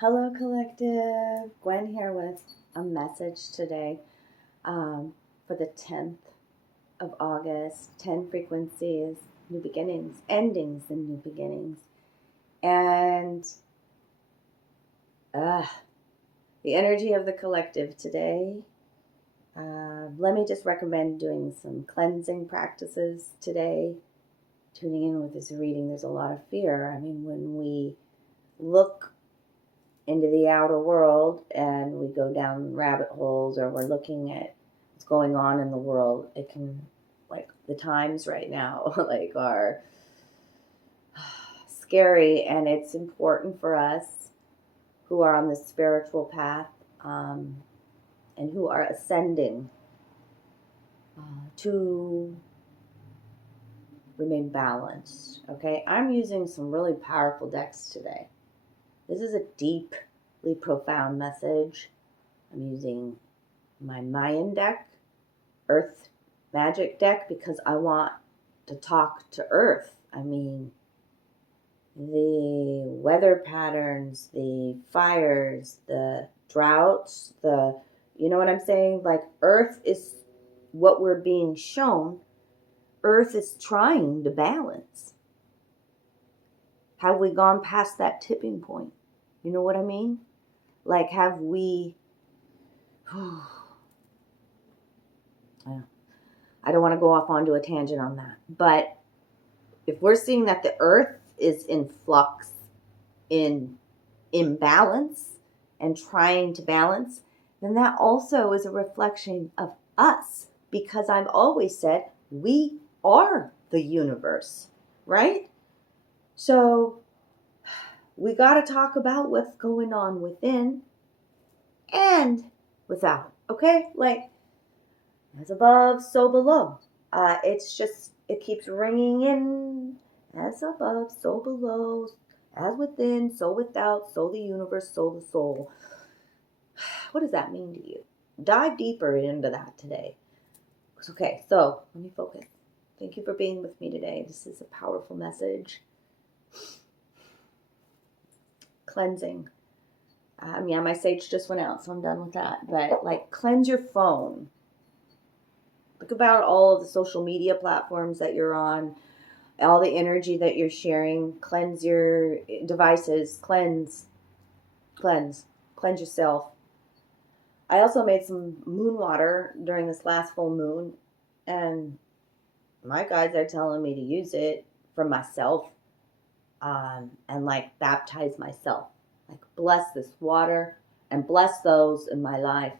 Hello, collective. Gwen here with a message today for the 10th of August. 10 frequencies, new beginnings, endings, and new beginnings. And the energy of the collective today. Let me just recommend doing some cleansing practices today. Tuning in with this reading, there's a lot of fear. I mean, when we look into the outer world and we go down rabbit holes, or we're looking at what's going on in the world, it can, like the times right now, like are scary. And it's important for us who are on the spiritual path and who are ascending to remain balanced. Okay, I'm using some really powerful decks today. This is a deeply profound message. I'm using my Mayan deck, Earth Magic deck, because I want to talk to Earth. I mean, the weather patterns, the fires, the droughts, you know what I'm saying? Like, Earth is what we're being shown. Earth is trying to balance. Have we gone past that tipping point? You know what I mean? Like, have we... I don't want to go off onto a tangent on that. But if we're seeing that the earth is in flux, in imbalance, and trying to balance, then that also is a reflection of us. Because I've always said, we are the universe, right? So we got to talk about what's going on within and without, okay? Like, as above, so below. It's just, it keeps ringing in. As above, so below. As within, so without. So the universe, so the soul. What does that mean to you? Dive deeper into that today. Okay, so let me focus. Thank you for being with me today. This is a powerful message. Cleansing. My sage just went out, so I'm done with that. But, like, cleanse your phone. Think about all of the social media platforms that you're on, all the energy that you're sharing. Cleanse your devices. Cleanse yourself. I also made some moon water during this last full moon, and my guides are telling me to use it for myself, and like baptize myself. Like, bless this water and bless those in my life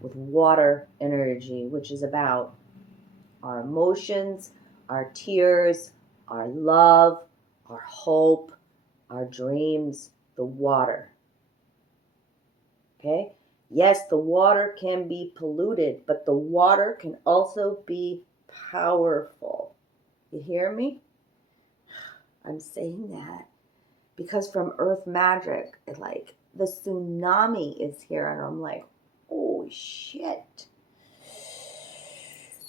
with water energy, which is about our emotions, our tears, our love, our hope, our dreams, the water. Okay? Yes, the water can be polluted, but the water can also be powerful. You hear me? I'm saying that because from Earth Magic, like, the tsunami is here, and I'm like, oh shit.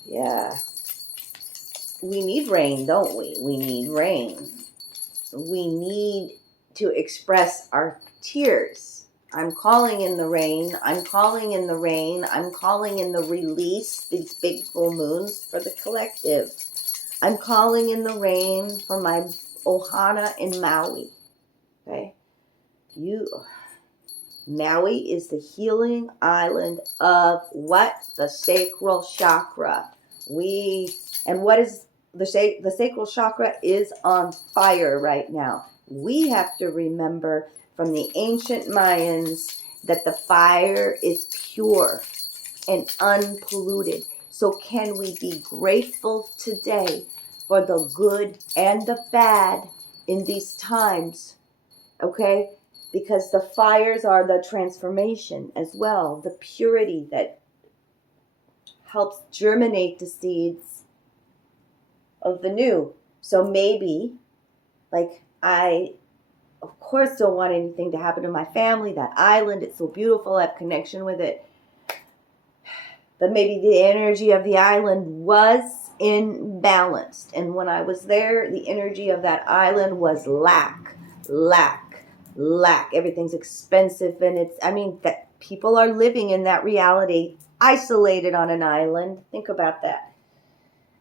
Yeah. We need rain, don't we? We need rain. We need to express our tears. I'm calling in the rain. I'm calling in the rain. I'm calling in the release, these big full moons for the collective. I'm calling in the rain for my Ohana in Maui. Okay? Maui is the healing island of what? The sacral chakra. And what is the sacral chakra is on fire right now. We have to remember from the ancient Mayans that the fire is pure and unpolluted. So can we be grateful today for the good and the bad in these times? Okay? Because the fires are the transformation as well, the purity that helps germinate the seeds of the new. So maybe, like, I, of course, don't want anything to happen to my family. That island, it's so beautiful. I have connection with it. But maybe the energy of the island was imbalanced. And when I was there, the energy of that island was lack, lack. Everything's expensive, and that people are living in that reality, isolated on an island. Think about that.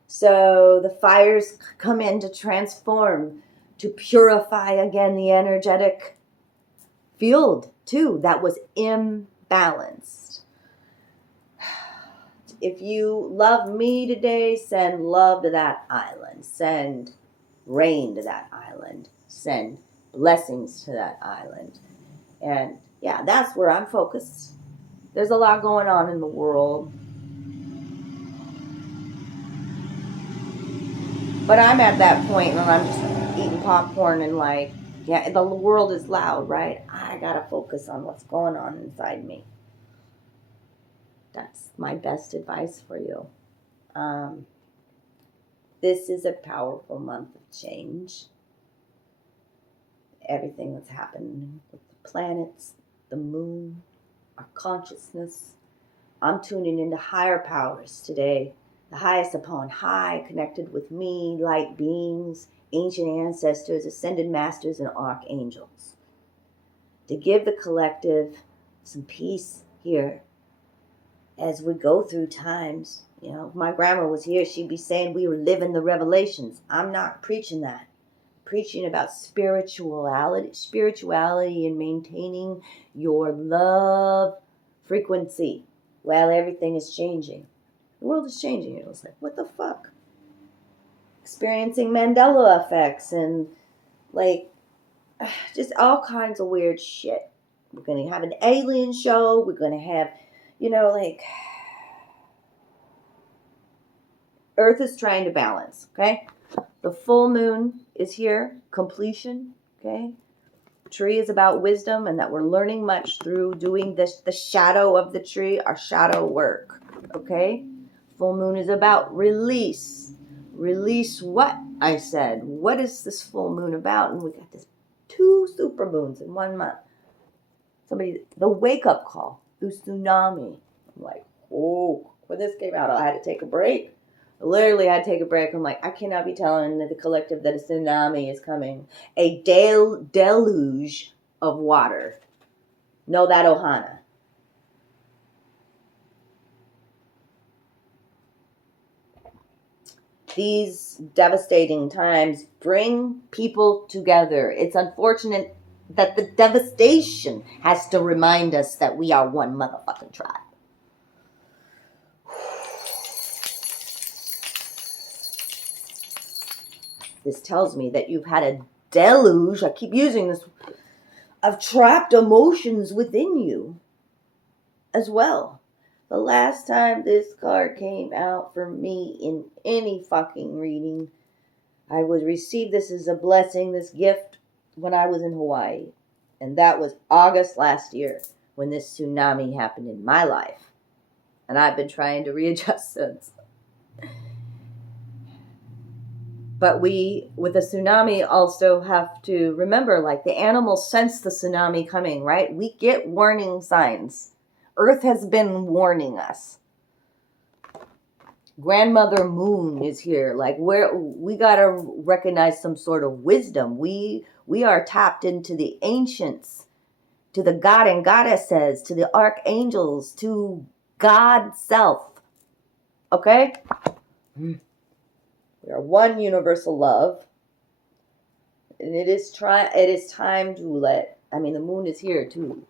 So the fires come in to transform, to purify again the energetic field too that was imbalanced. If you love me today, send love to that island. Send rain to that island. Send blessings to that island. And yeah, that's where I'm focused. There's a lot going on in the world. But I'm at that point when I'm just eating popcorn and like, yeah, the world is loud, right? I gotta focus on what's going on inside me. That's my best advice for you. This is a powerful month of change. Everything that's happening with the planets, the moon, our consciousness. I'm tuning into higher powers today. The highest upon high, connected with me, light beings, ancient ancestors, ascended masters, and archangels. To give the collective some peace here as we go through times. You know, if my grandma was here, she'd be saying we were living the revelations. I'm not preaching that. I'm preaching about spirituality and maintaining your love frequency while everything is changing. The world is changing. It was like, what the fuck? Experiencing Mandela effects and like just all kinds of weird shit. We're going to have an alien show. We're going to have, like Earth is trying to balance, okay? The full moon is here, completion, okay? Tree is about wisdom and that we're learning much through doing this, the shadow of the tree, our shadow work, okay? Full moon is about release. Release what? I said. What is this full moon about? And we got this 2 super moons in 1 month. The wake-up call through tsunami. I'm like, oh, when this came out, I had to take a break. Literally, I had to take a break. I'm like, I cannot be telling the collective that a tsunami is coming. A deluge of water. Know that, Ohana. These devastating times bring people together. It's unfortunate that the devastation has to remind us that we are one motherfucking tribe. This tells me that you've had a deluge, I keep using this, of trapped emotions within you as well. The last time this card came out for me in any fucking reading, I would receive this as a blessing, this gift, when I was in Hawaii. And that was August last year when this tsunami happened in my life. And I've been trying to readjust since. But we, with a tsunami, also have to remember, like, the animals sense the tsunami coming, right? We get warning signs. Earth has been warning us. Grandmother Moon is here. Like, we gotta recognize some sort of wisdom. We are tapped into the ancients, to the God and goddesses, to the archangels, to God self. Okay? We are one universal love. And it is time to the moon is here too.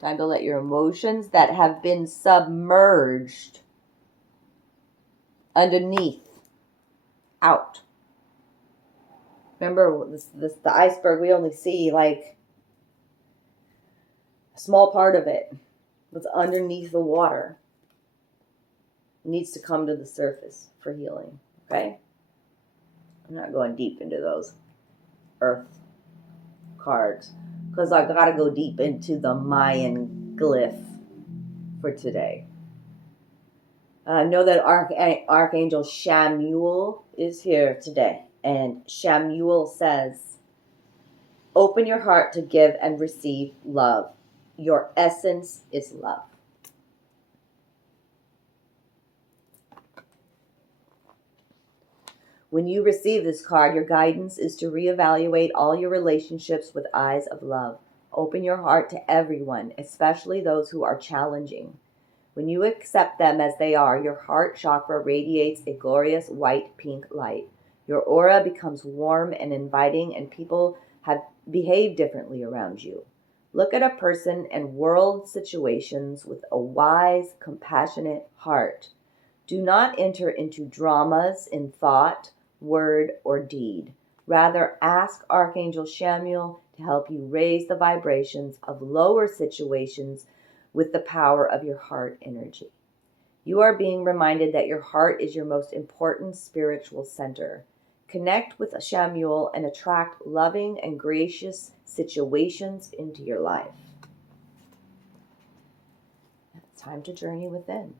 Time to let your emotions that have been submerged underneath out. Remember, the iceberg, we only see like a small part of it. What's underneath the water needs to come to the surface for healing. Okay? I'm not going deep into those earth cards because I gotta go deep into the Mayan glyph for today. Know that Archangel Shamuel is here today. And Shamuel says, open your heart to give and receive love. Your essence is love. When you receive this card, your guidance is to reevaluate all your relationships with eyes of love. Open your heart to everyone, especially those who are challenging. When you accept them as they are, your heart chakra radiates a glorious white-pink light. Your aura becomes warm and inviting, and people have behaved differently around you. Look at a person and world situations with a wise, compassionate heart. Do not enter into dramas in thought, word, or deed. Rather, ask Archangel Chamuel to help you raise the vibrations of lower situations with the power of your heart energy. You are being reminded that your heart is your most important spiritual center. Connect with Chamuel and attract loving and gracious situations into your life. It's time to journey within.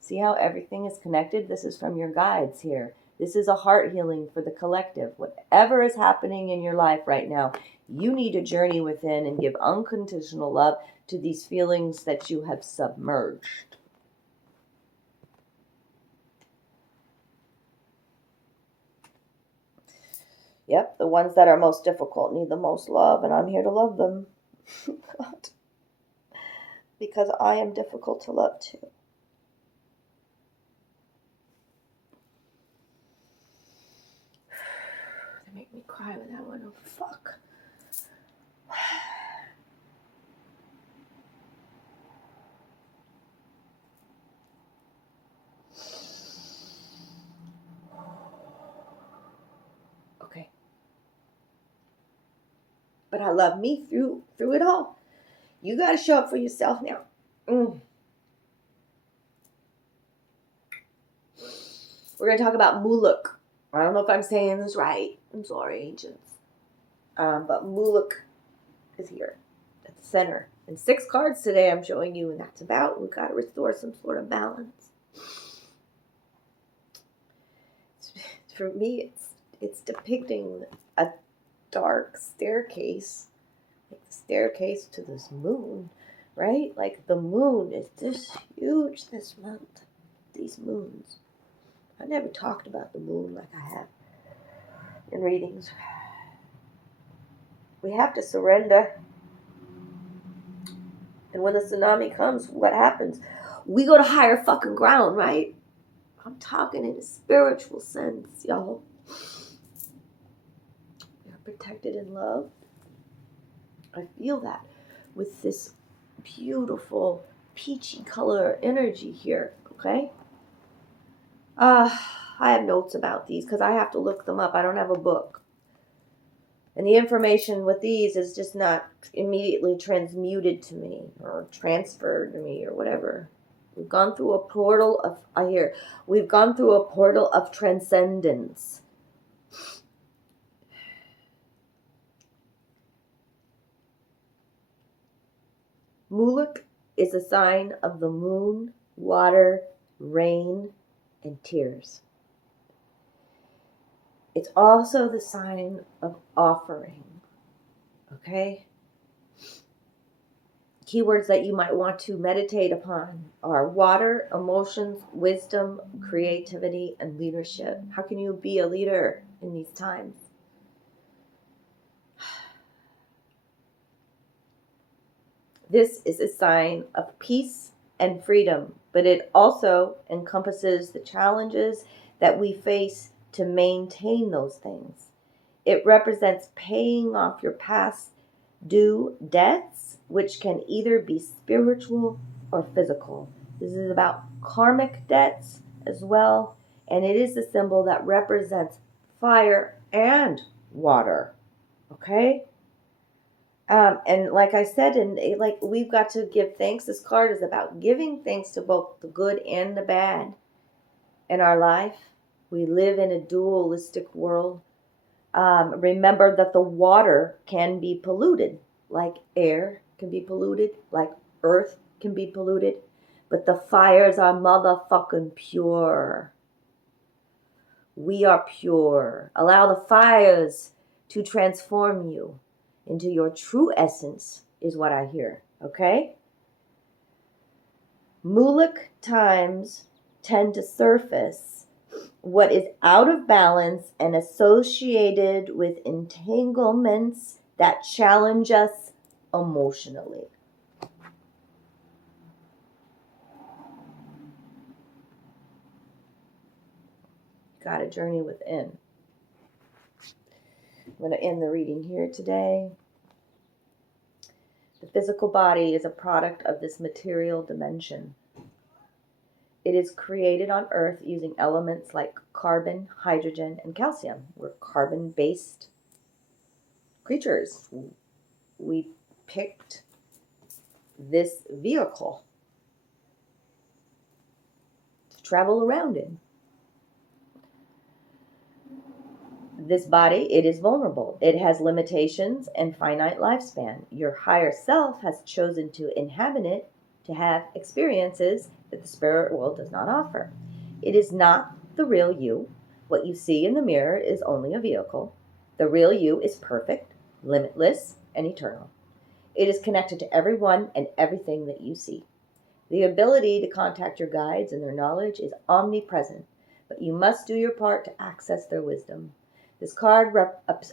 See how everything is connected? This is from your guides here. This is a heart healing for the collective. Whatever is happening in your life right now, you need to journey within and give unconditional love to these feelings that you have submerged. Yep, the ones that are most difficult need the most love, and I'm here to love them. God. Because I am difficult to love too. They make me cry with that one. Oh, fuck. Okay. But I love me through it all. You got to show up for yourself now. We're going to talk about Muluk. I don't know if I'm saying this right. I'm sorry, ancients. But Muluk is here at the center. And 6 cards today I'm showing you, and that's about we've got to restore some sort of balance. For me, it's depicting a dark staircase, like the staircase to this moon, right? Like the moon is this huge this month. These moons. I never talked about the moon like I have in readings. We have to surrender. And when the tsunami comes, what happens? We go to higher fucking ground, right? I'm talking in a spiritual sense, y'all. We are protected in love. I feel that with this beautiful peachy color energy here, okay? I have notes about these because I have to look them up. I don't have a book. And the information with these is just not immediately transmuted to me or transferred to me or whatever. We've gone through a portal of, we've gone through a portal of transcendence. Muluk is a sign of the moon, water, rain, and tears. It's also the sign of offering. Okay? Keywords that you might want to meditate upon are water, emotions, wisdom, creativity, and leadership. How can you be a leader in these times? This is a sign of peace and freedom, but it also encompasses the challenges that we face to maintain those things. It represents paying off your past due debts, which can either be spiritual or physical. This is about karmic debts as well, and it is a symbol that represents fire and water. Okay? And like I said, we've got to give thanks. This card is about giving thanks to both the good and the bad in our life. We live in a dualistic world. Remember that the water can be polluted, like air can be polluted, like earth can be polluted, but the fires are motherfucking pure. We are pure. Allow the fires to transform you into your true essence, is what I hear, okay? Muluk times tend to surface what is out of balance and associated with entanglements that challenge us emotionally. Got to journey within. I'm going to end the reading here today. The physical body is a product of this material dimension. It is created on Earth using elements like carbon, hydrogen, and calcium. We're carbon-based creatures. We picked this vehicle to travel around in. This body, it is vulnerable. It has limitations and finite lifespan. Your higher self has chosen to inhabit it to have experiences that the spirit world does not offer. It is not the real you. What you see in the mirror is only a vehicle. The real you is perfect, limitless, and eternal. It is connected to everyone and everything that you see. The ability to contact your guides and their knowledge is omnipresent, but you must do your part to access their wisdom. This card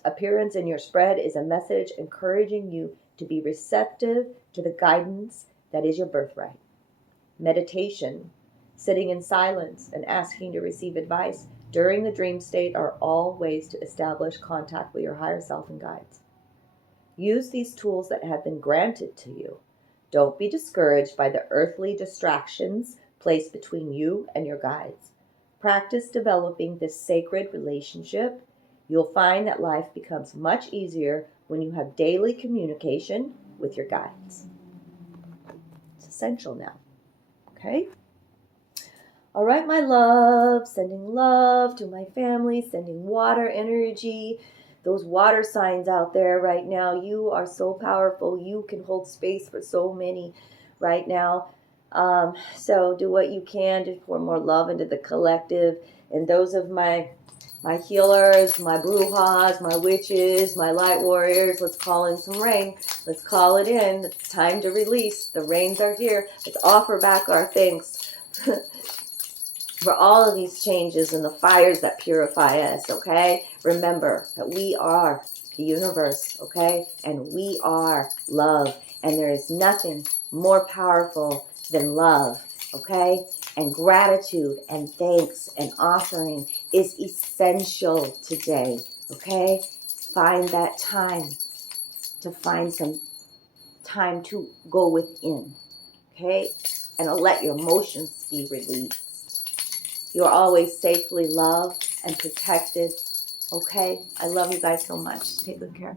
appearance in your spread is a message encouraging you to be receptive to the guidance that is your birthright. Meditation, sitting in silence, and asking to receive advice during the dream state are all ways to establish contact with your higher self and guides. Use these tools that have been granted to you. Don't be discouraged by the earthly distractions placed between you and your guides. Practice developing this sacred relationship. You'll find that life becomes much easier when you have daily communication with your guides. It's essential now. Okay? All right, my love. Sending love to my family, sending water energy. Those water signs out there right now, you are so powerful. You can hold space for so many right now. So do what you can to pour more love into the collective. And those of my healers, my brujas, my witches, my light warriors, let's call in some rain. Let's call it in. It's time to release. The rains are here. Let's offer back our thanks for all of these changes and the fires that purify us, okay? Remember that we are the universe, okay? And we are love. And there is nothing more powerful than love, okay? And gratitude and thanks and offering is essential today, okay? Find that time to find some time to go within, okay? And let your emotions be released. You're always safely loved and protected, okay? I love you guys so much. Take good care.